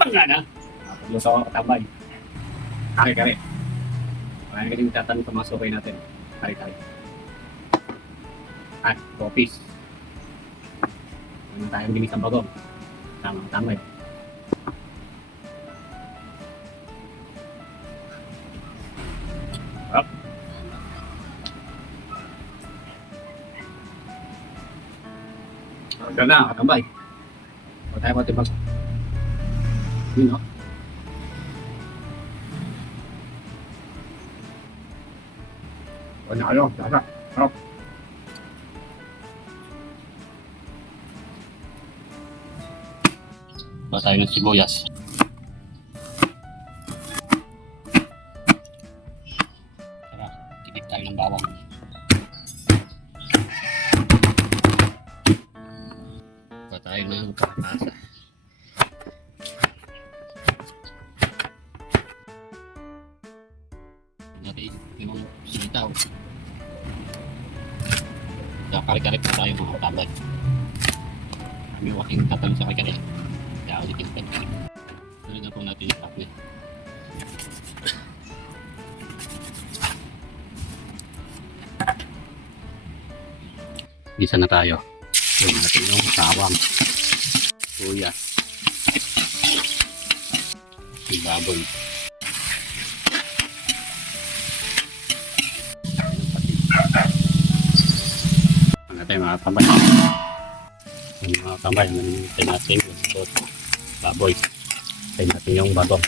Wala na. Pagluto ako katambay. Kare-kare. Marami ka din tatanong sa mga sukay natin. Kare-kare. At copies. Ano tayong bilis ang bagong. Tamang tambay. Up. Order na, katambay. O tayo matibag. Yun, no? O na kayo, sarap. Sarap. Ba tayo ng sibuyas. Tara, titik tayo ng bawang. Ba tayo ng kalabasa. Natin yung sitaw. Kare-kare pa tayo mga katambay. Kami yung aking tatanong sa kare-kare. Kaya ako dito pa. Tuloy na po natin yung pakli. Gisa na tayo. Tuloy natin yung sawang. Kuya. Ibaboy. Natin mga tambay. Mga tambay, natin natin yung baboy. Natin natin yung badong.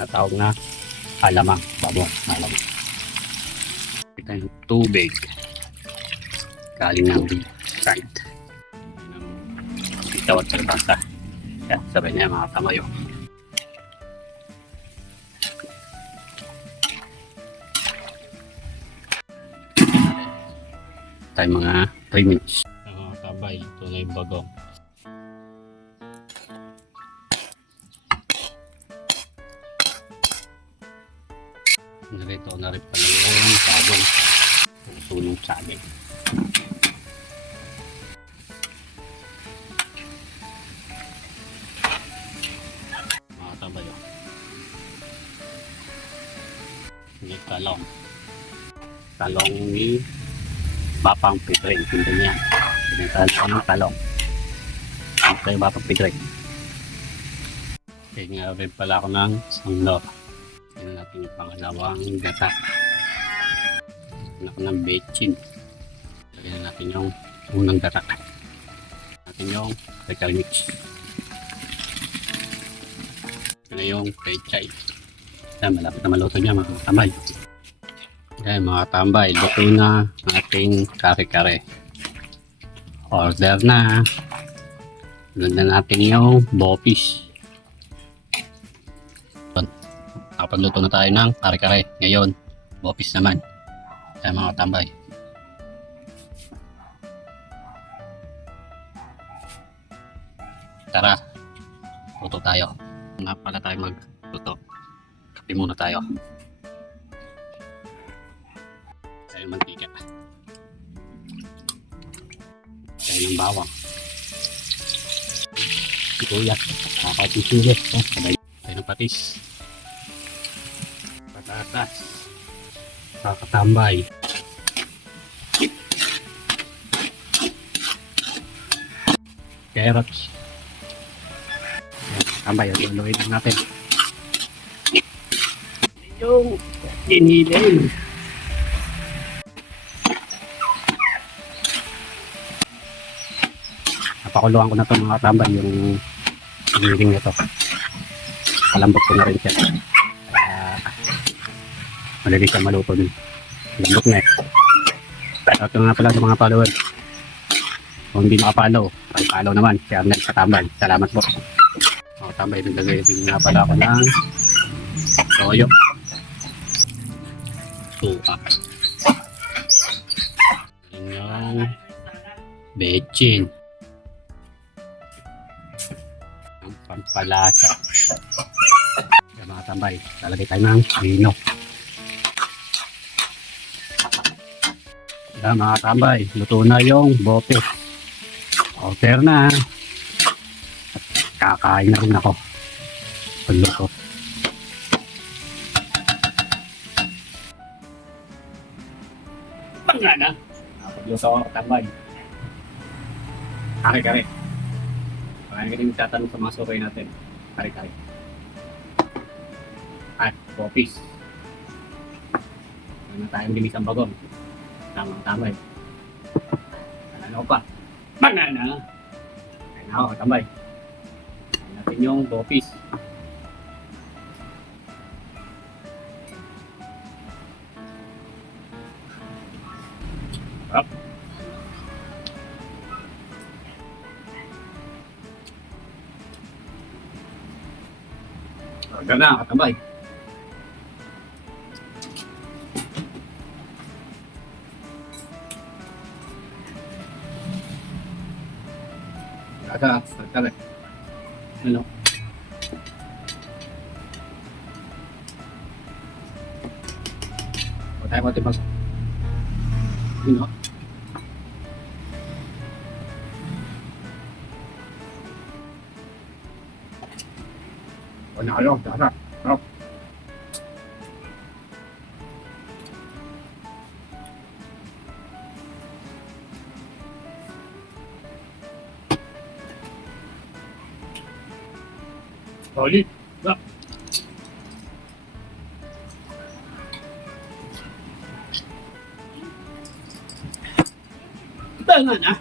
Natawag na alamang. Babong, alamang. Kita yung tubig. Galing ng side. Bitaw at kalabasa. Yan, sabay niya mga tamayo. Tayo mga 3 minutes. Mga kabay, ito na yung bagong. Narito na rin pala yung sabong. Tulong saging. Mga kabay. Hindi talong. Talong ni Bapang Pedreng, pinto niya. Pinagtahan ng talong. Ang kayo Bapang Pedreng. Kaya nga rin pala ako ng sanglor. Tignan natin yung pangalawang gata. Tignan ako ng bechin. Lagyan natin yung unang gata. Natin yung kare-kare mix. Tignan yung pechay. Malapit na maluto niya mga tambay. Ayan mga tambay, luto na ating kare-kare. Order na. Ganda natin yung bopis. Nakapagluto na tayo ng kare-kare. Ngayon, bopis naman. Ayan mga tambay. Tara, luto tayo. Nga pala tayo magluto. Kape muna tayo. Tayo ng mantika. Tayo ng bawang. Sibuyas. Kakating sili. Tayo ng patis. Patatas. Kakatambay. Carrots. Tambay. Luluin natin. Yung inilin. Napakuluan ko na ito mga tambay yung inilin nito. Palambot ko na rin siya. Madali siya maluto din. Lambot na eh. Ito nga pala sa mga followers. Kung hindi makapollow, follow naman si Arnel Katambay. Salamat po. Mga tambay, nagagay din nga pala ako ng toyo. Suka. Yung bechin. Ang pampalasa. Kaya mga tambay, lalagay tayo ng vino. Kaya mga tambay, luto na yung bote. Order na. Kakain na rin ako. Pagluto. Bangga na. Pagluto ako tambay. Kare-kare. Kaya ka din magtatanong sa mga sukay natin. Kare-kare. At popis. Ano na tayong ginisang bagong. Tamang-tama eh. Ano pa? Banana! Kaya na ako, tambay. Kaya natin yung popis. Sarap. Sarap na, katambay. Sarap. Ano? O tayo ko tibag. Ano? O nakalo, sarap. Sarap. Solid. Sarap. Banana.